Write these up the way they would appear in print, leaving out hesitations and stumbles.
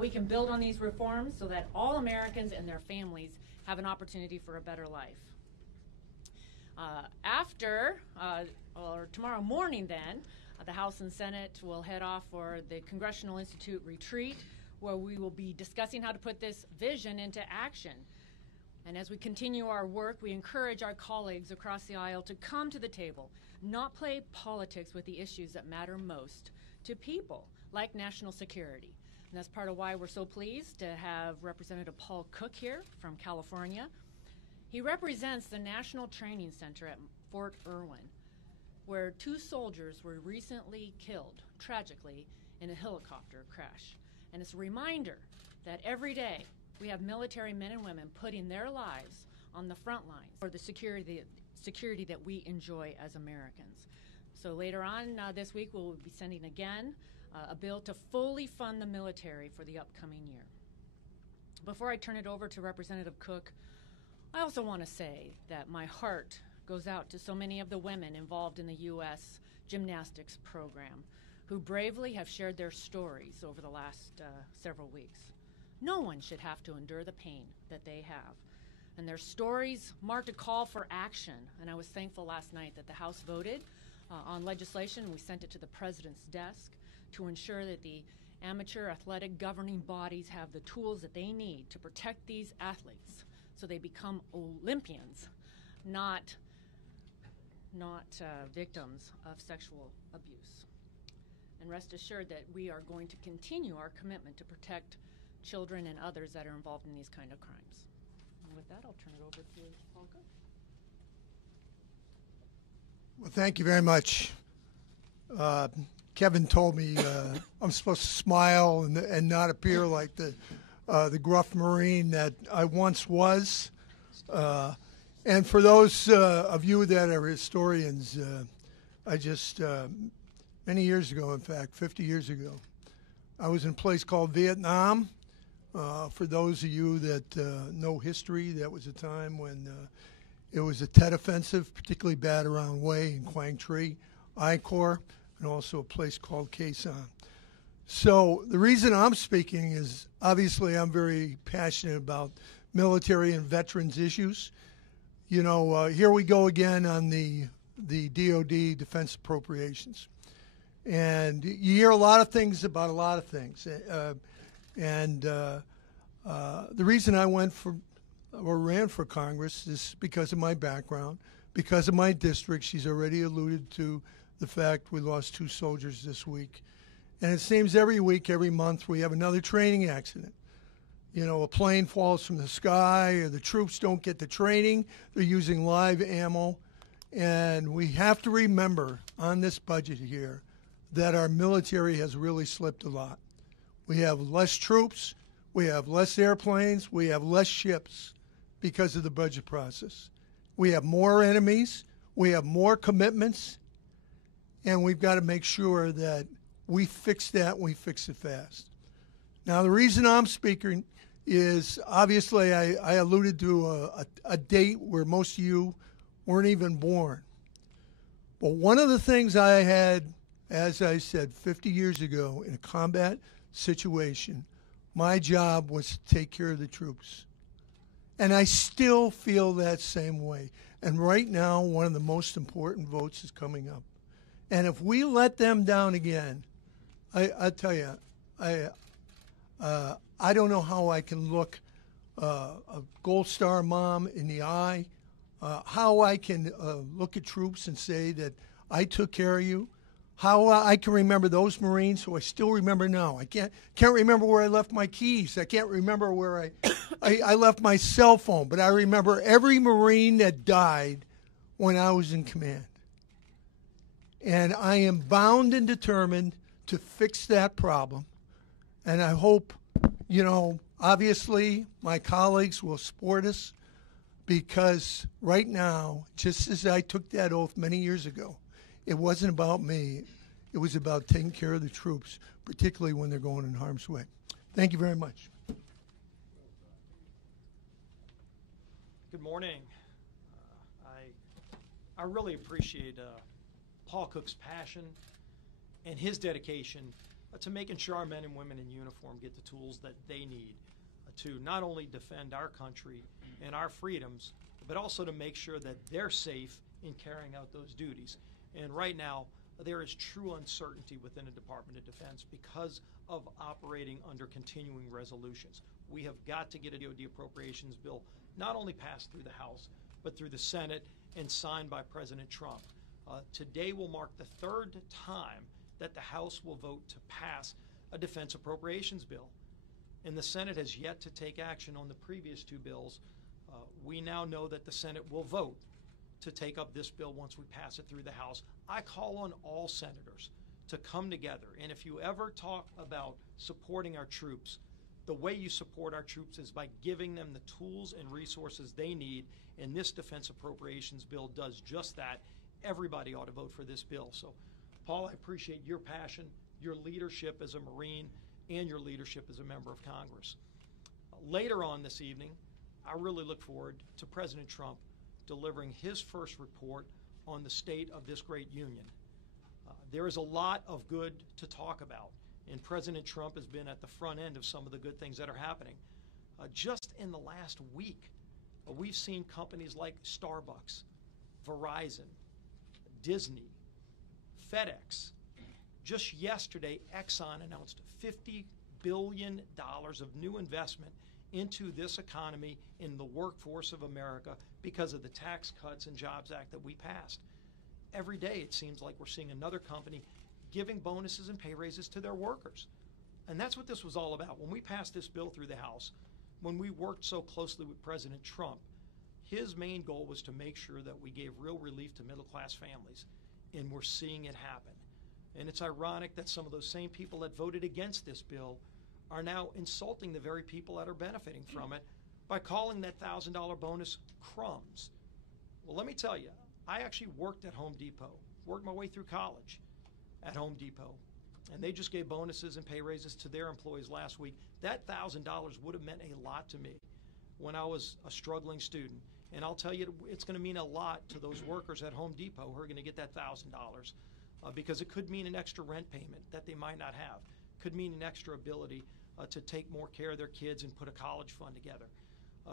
We can build on these reforms so that all Americans and their families have an opportunity for a better life. Tomorrow morning then, the House and Senate will head off for the Congressional Institute retreat, where we will be discussing how to put this vision into action. And as we continue our work, we encourage our colleagues across the aisle to come to the table, not play politics with the issues that matter most to people, like national security. And that's part of why we're so pleased to have Representative Paul Cook here from California. He represents the National Training Center at Fort Irwin, where 2 soldiers were recently killed, tragically, in a helicopter crash. And it's a reminder that every day we have military men and women putting their lives on the front lines for the security that we enjoy as Americans. So later on this week, we'll be sending again a bill to fully fund the military for the upcoming year. Before I turn it over to Representative Cook, I also want to say that my heart goes out to so many of the women involved in the U.S. gymnastics program who bravely have shared their stories over the last several weeks. No one should have to endure the pain that they have. And their stories marked a call for action. And I was thankful last night that the House voted on legislation. We sent it to the President's desk to ensure that the amateur athletic governing bodies have the tools that they need to protect these athletes so they become Olympians, not victims of sexual abuse. And rest assured that we are going to continue our commitment to protect children and others that are involved in these kind of crimes. And with that, I'll turn it over to Paul Cook. Well, thank you very much. Kevin told me I'm supposed to smile and not appear like the gruff Marine that I once was. And for those of you that are historians, I just, many years ago, in fact, 50 years ago, I was in a place called Vietnam. For those of you that know history, that was a time when it was a Tet Offensive, particularly bad around Hue and Quang Tri, I Corps, and also a place called Khe Sanh. So the reason I'm speaking is obviously I'm very passionate about military and veterans issues. You know, here we go again on the DOD defense appropriations. And you hear a lot of things about a lot of things. The reason I ran for Congress is because of my background, because of my district. She's already alluded to the fact we lost 2 soldiers this week. And it seems every week, every month, we have another training accident. You know, a plane falls from the sky, or the troops don't get the training. They're using live ammo. And we have to remember on this budget here that our military has really slipped a lot. We have less troops, we have less airplanes, we have less ships because of the budget process. We have more enemies, we have more commitments, and we've got to make sure that we fix that, we fix it fast. Now, the reason I'm speaking is obviously I alluded to a date where most of you weren't even born. But one of the things I had, as I said, 50 years ago in a combat situation, my job was to take care of the troops. And I still feel that same way. And right now, one of the most important votes is coming up. And if we let them down again, I tell you, I don't know how I can look a Gold Star mom in the eye, how I can look at troops and say that I took care of you, how I can remember those Marines who I still remember now. I can't remember where I left my keys. I can't remember where I left my cell phone, but I remember every Marine that died when I was in command. And I am bound and determined to fix that problem. And I hope, you know, obviously my colleagues will support us, because right now, just as I took that oath many years ago, it wasn't about me. It was about taking care of the troops, particularly when they're going in harm's way. Thank you very much. Good morning. I really appreciate Paul Cook's passion and his dedication to making sure our men and women in uniform get the tools that they need to not only defend our country and our freedoms, but also to make sure that they're safe in carrying out those duties. And right now, there is true uncertainty within the Department of Defense because of operating under continuing resolutions. We have got to get a DoD appropriations bill not only passed through the House, but through the Senate and signed by President Trump. Today will mark the third time that the House will vote to pass a defense appropriations bill. And the Senate has yet to take action on the previous two bills. We now know that the Senate will vote to take up this bill once we pass it through the House. I call on all senators to come together. And if you ever talk about supporting our troops, the way you support our troops is by giving them the tools and resources they need. And this defense appropriations bill does just that. Everybody ought to vote for this bill. So, Paul, I appreciate your passion, your leadership as a Marine, and your leadership as a member of Congress. Later on this evening, I really look forward to President Trump delivering his first report on the state of this great union. There is a lot of good to talk about, and President Trump has been at the front end of some of the good things that are happening. Just in the last week, we've seen companies like Starbucks, Verizon, Disney, FedEx. Just yesterday, Exxon announced $50 billion of new investment into this economy in the workforce of America because of the Tax Cuts and Jobs Act that we passed. Every day it seems like we're seeing another company giving bonuses and pay raises to their workers. And that's what this was all about. When we passed this bill through the House, when we worked so closely with President Trump, his main goal was to make sure that we gave real relief to middle-class families, and we're seeing it happen. And it's ironic that some of those same people that voted against this bill are now insulting the very people that are benefiting from it by calling that $1,000 bonus crumbs. Well, let me tell you, I actually worked at Home Depot, worked my way through college at Home Depot, and they just gave bonuses and pay raises to their employees last week. That $1,000 would have meant a lot to me when I was a struggling student. And I'll tell you, it's going to mean a lot to those workers at Home Depot who are going to get that $1,000 because it could mean an extra rent payment that they might not have, could mean an extra ability to take more care of their kids and put a college fund together.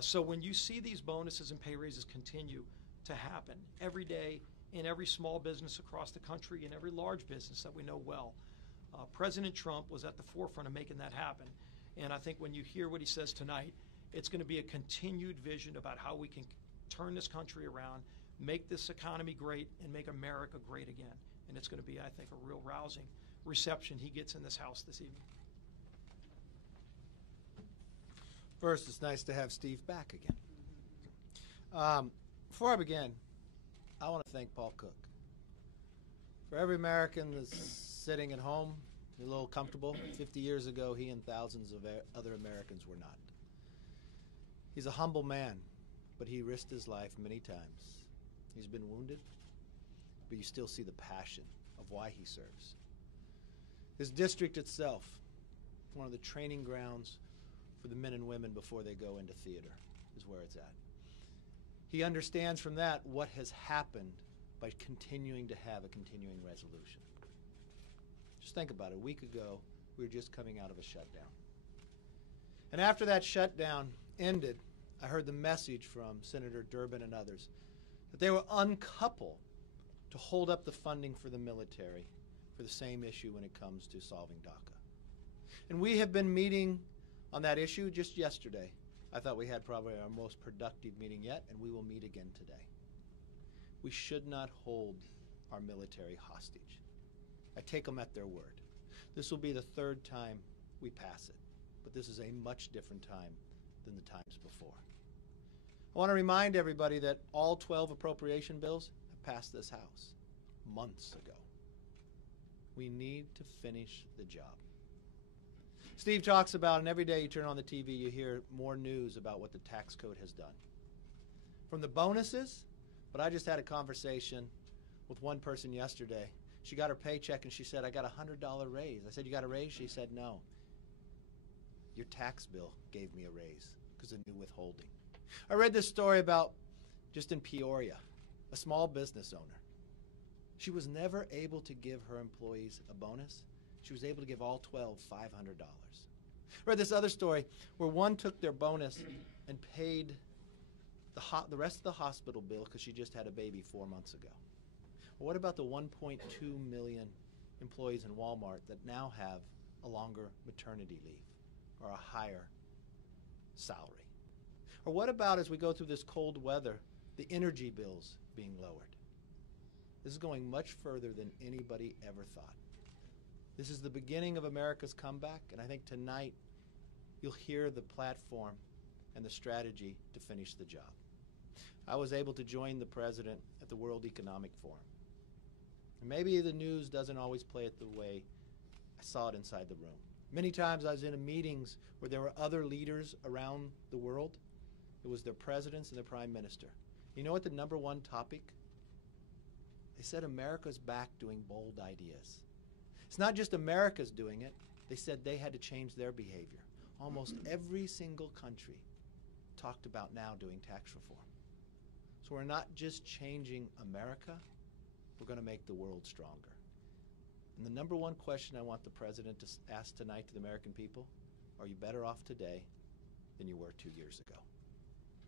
So when you see these bonuses and pay raises continue to happen every day in every small business across the country and every large business that we know well, President Trump was at the forefront of making that happen. And I think when you hear what he says tonight, it's going to be a continued vision about how we can turn this country around, make this economy great, and make America great again. And it's going to be, I think, a real rousing reception he gets in this House this evening. First, it's nice to have Steve back again. Before I begin, I want to thank Paul Cook. For every American that's sitting at home, a little comfortable, 50 years ago, he and thousands of other Americans were not. He's a humble man, but he risked his life many times. He's been wounded, but you still see the passion of why he serves. His district itself, one of the training grounds for the men and women before they go into theater, is where it's at. He understands from that what has happened by continuing to have a continuing resolution. Just think about it. A week ago, we were just coming out of a shutdown. And after that shutdown ended, I heard the message from Senator Durbin and others that they will uncouple to hold up the funding for the military for the same issue when it comes to solving DACA. And we have been meeting on that issue just yesterday. I thought we had probably our most productive meeting yet, and we will meet again today. We should not hold our military hostage. I take them at their word. This will be the third time we pass it, but this is a much different time than the times before. I want to remind everybody that all 12 appropriation bills have passed this House months ago. We need to finish the job. Steve talks about, and every day you turn on the TV, you hear more news about what the tax code has done. From the bonuses, but I just had a conversation with one person yesterday. She got her paycheck and she said, I got a $100 raise. I said, you got a raise? She said, no. Your tax bill gave me a raise because of new withholding. I read this story about, just in Peoria, a small business owner. She was never able to give her employees a bonus. She was able to give all 12 $500. I read this other story where one took their bonus and paid the rest of the hospital bill because she just had a baby 4 months ago. Well, what about the 1.2 million employees in Walmart that now have a longer maternity leave or a higher salary? Or what about, as we go through this cold weather, the energy bills being lowered? This is going much further than anybody ever thought. This is the beginning of America's comeback, and I think tonight you'll hear the platform and the strategy to finish the job. I was able to join the president at the World Economic Forum. And maybe the news doesn't always play it the way I saw it inside the room. Many times I was in meetings where there were other leaders around the world. It was their presidents and their prime minister. You know what the number one topic? They said America's back doing bold ideas. It's not just America's doing it. They said they had to change their behavior. Almost every single country talked about now doing tax reform. So we're not just changing America, we're going to make the world stronger. And the number one question I want the president to ask tonight to the American people, are you better off today than you were 2 years ago?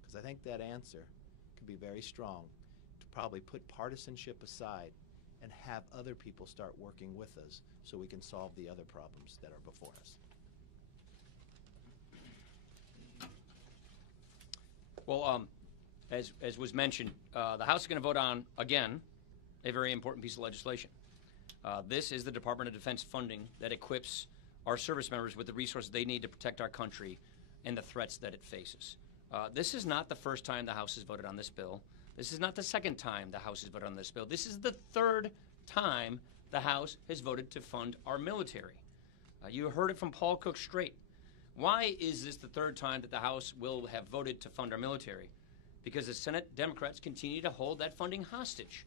Because I think that answer could be very strong to probably put partisanship aside and have other people start working with us so we can solve the other problems that are before us. Well, as was mentioned, the House is going to vote on, again, a very important piece of legislation. This is the Department of Defense funding that equips our service members with the resources they need to protect our country and the threats that it faces. This is not the first time the House has voted on this bill. This is not the second time the House has voted on this bill. This is the third time the House has voted to fund our military. You heard it from Paul Cook straight. Why is this the third time that the House will have voted to fund our military? Because the Senate Democrats continue to hold that funding hostage.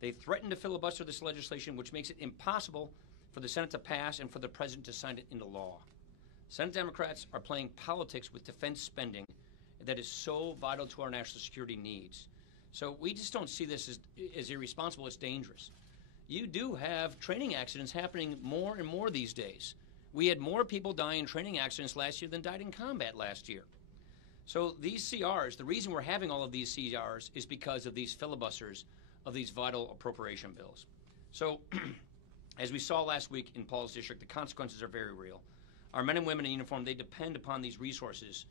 They threaten to filibuster this legislation, which makes it impossible for the Senate to pass and for the President to sign it into law. Senate Democrats are playing politics with defense spending that is so vital to our national security needs. So we just don't see this as irresponsible. It's dangerous. You do have training accidents happening more and more these days. We had more people die in training accidents last year than died in combat last year. So these CRs, the reason we're having all of these CRs is because of these filibusters of these vital appropriation bills. So as we saw last week in Paul's district, the consequences are very real. Our men and women in uniform, they depend upon these resources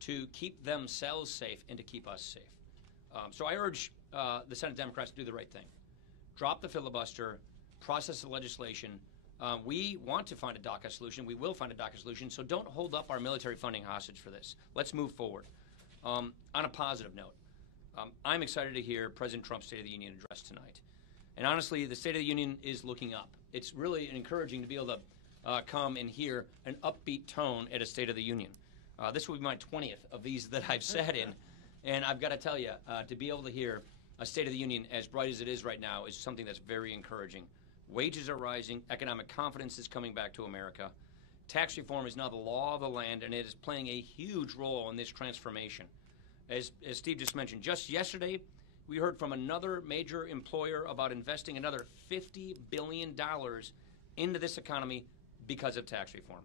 to keep themselves safe and to keep us safe. So I urge the Senate Democrats to do the right thing. Drop the filibuster, process the legislation. We want to find a DACA solution. We will find a DACA solution. So don't hold up our military funding hostage for this. Let's move forward. On a positive note, I'm excited to hear President Trump's State of the Union address tonight. And honestly, the State of the Union is looking up. It's really encouraging to be able to come and hear an upbeat tone at a State of the Union. This will be my 20th of these that I've sat in. And I've got to tell you, to be able to hear a State of the Union as bright as it is right now is something that's very encouraging. Wages are rising. Economic confidence is coming back to America. Tax reform is now the law of the land, and it is playing a huge role in this transformation. As Steve just mentioned, just yesterday, we heard from another major employer about investing another $50 billion into this economy because of tax reform.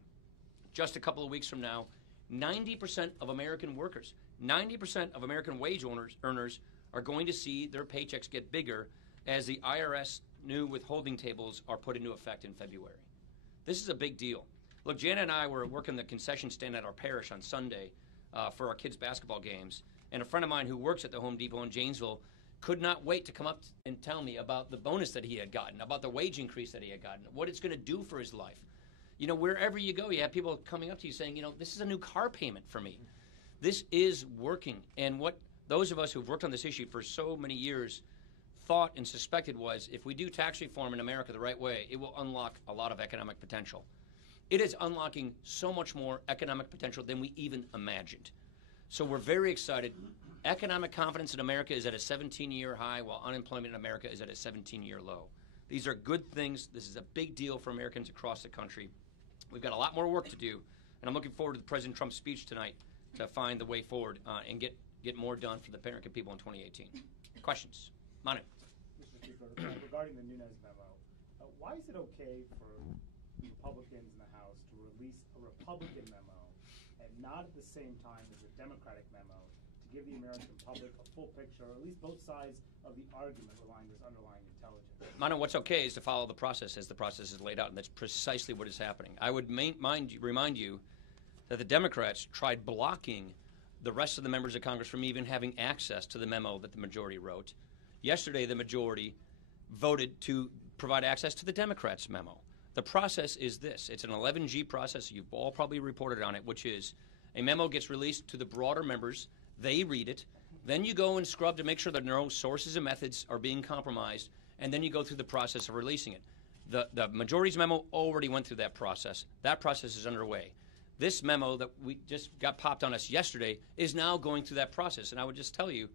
Just a couple of weeks from now, 90% of American workers, 90% of American wage earners are going to see their paychecks get bigger as the IRS new withholding tables are put into effect in February. This is a big deal. Look, Janet and I were working the concession stand at our parish on Sunday for our kids' basketball games, and a friend of mine who works at the Home Depot in Janesville could not wait to come up and tell me about the bonus that he had gotten, about the wage increase that he had gotten, what it's going to do for his life. You know, wherever you go, you have people coming up to you saying, you know, this is a new car payment for me. This is working. And what those of us who've worked on this issue for so many years thought and suspected was if we do tax reform in America the right way, it will unlock a lot of economic potential. It is unlocking so much more economic potential than we even imagined. So we're very excited. Economic confidence in America is at a 17-year high, while unemployment in America is at a 17-year low. These are good things. This is a big deal for Americans across the country. We've got a lot more work to do, and I'm looking forward to President Trump's speech tonight to find the way forward and get more done for the American people in 2018. Questions? Manu. Mr. Speaker, regarding the Nunes memo, why is it okay for Republicans in the House to release a Republican memo and not at the same time as a Democratic memo to give the American public a full picture, or at least both sides of the argument relying this underlying intelligence? Mano, what's okay is to follow the process as the process is laid out, and that's precisely what is happening. I would remind you that the Democrats tried blocking the rest of the members of Congress from even having access to the memo that the majority wrote. Yesterday, the majority voted to provide access to the Democrats' memo. The process is this. It's an 11G process. You've all probably reported on it, which is a memo gets released to the broader members. They read it. Then you go and scrub to make sure that no sources and methods are being compromised, and then you go through the process of releasing it. The majority's memo already went through that process. That process is underway. This memo that we just got popped on us yesterday is now going through that process. And I would just tell you,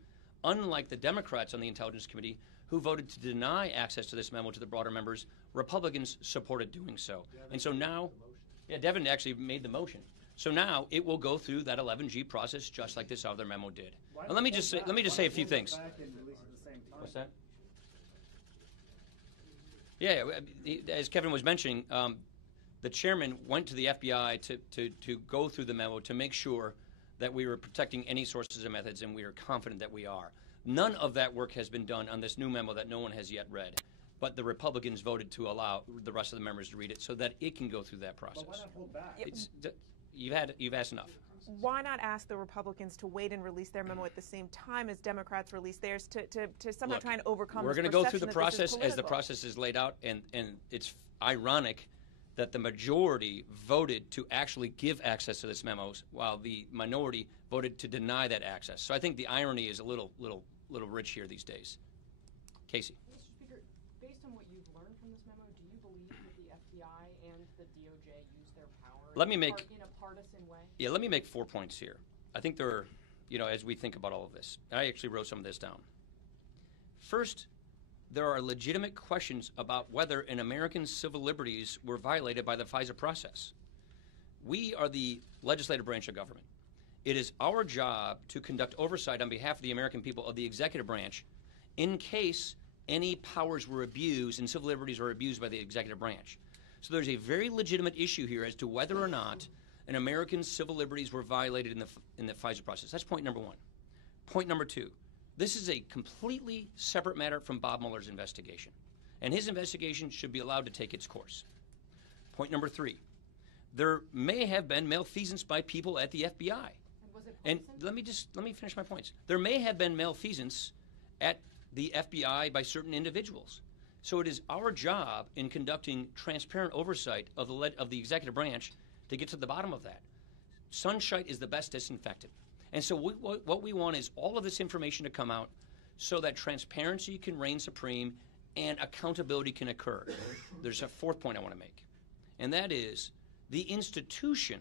unlike the Democrats on the Intelligence Committee who voted to deny access to this memo to the broader members, Republicans supported doing so. And so now, Devin actually made the motion. So now it will go through that 11G process just like this other memo did. And let me just say a few things. What's that? Yeah, as Kevin was mentioning, the chairman went to the FBI to go through the memo to make sure that we were protecting any sources and methods, and we are confident that we are. None of that work has been done on this new memo that no one has yet read, but the Republicans voted to allow the rest of the members to read it so that it can go through that process. But why not hold back? You've asked enough. Why not ask the Republicans to wait and release their memo at the same time as Democrats release theirs to somehow try and overcome We're this going to go through perception the that this is process as the political? process is laid out, and it's ironic that the majority voted to actually give access to this memos while the minority voted to deny that access. So I think the irony is a little rich here these days. Casey. Mr. Speaker, based on what you've learned from this memo, do you believe that the FBI and the DOJ use their power in a partisan way? Yeah, let me make 4 points here. I think there are, as we think about all of this, I actually wrote some of this down. First, there are legitimate questions about whether an American's civil liberties were violated by the FISA process. We are the legislative branch of government. It is our job to conduct oversight on behalf of the American people of the executive branch in case any powers were abused and civil liberties were abused by the executive branch. So there's a very legitimate issue here as to whether or not an American's civil liberties were violated in the FISA process. That's point number one. Point number two. This is a completely separate matter from Bob Mueller's investigation, and his investigation should be allowed to take its course. Point number three, there may have been malfeasance by people at the FBI. And was it And partisan? let me finish my points. There may have been malfeasance at the FBI by certain individuals. So it is our job in conducting transparent oversight of the executive branch to get to the bottom of that. Sunshine is the best disinfectant. And so what we want is all of this information to come out so that transparency can reign supreme and accountability can occur. There's a fourth point I want to make, and that is the institution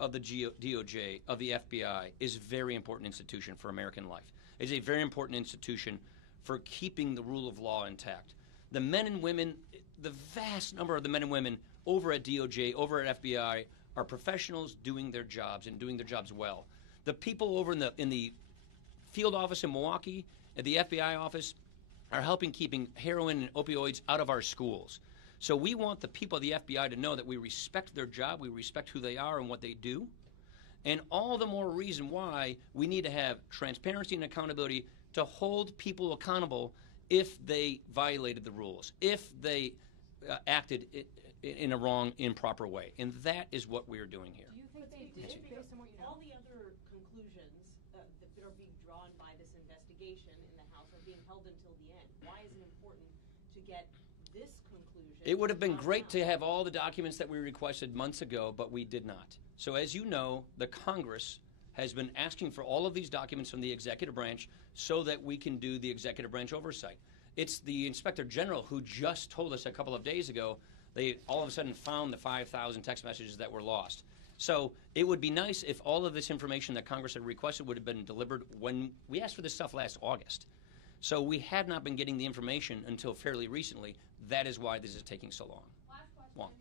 of the DOJ, of the FBI, is a very important institution for American life. It's a very important institution for keeping the rule of law intact. The men and women, the vast number of the men and women over at DOJ, over at FBI, are professionals doing their jobs and doing their jobs well. The people over in the field office in Milwaukee, at the FBI office, are helping keeping heroin and opioids out of our schools. So we want the people of the FBI to know that we respect their job, we respect who they are and what they do, and all the more reason why we need to have transparency and accountability to hold people accountable if they violated the rules, if they acted in a wrong, improper way. And that is what we're doing here. Do you think they did, based on what you know? All the other conclusions that are being drawn by this investigation in the House are being held until the end. Why is it important to get this conclusion? It would have been great now? to have all the documents that we requested months ago, but we did not. So as you know, the Congress has been asking for all of these documents from the executive branch so that we can do the executive branch oversight. It's the Inspector General who just told us a couple of days ago they all of a sudden found the 5,000 text messages that were lost. So it would be nice if all of this information that Congress had requested would have been delivered when we asked for this stuff last August. So we had not been getting the information until fairly recently. That is why this is taking so long. Last question. Long.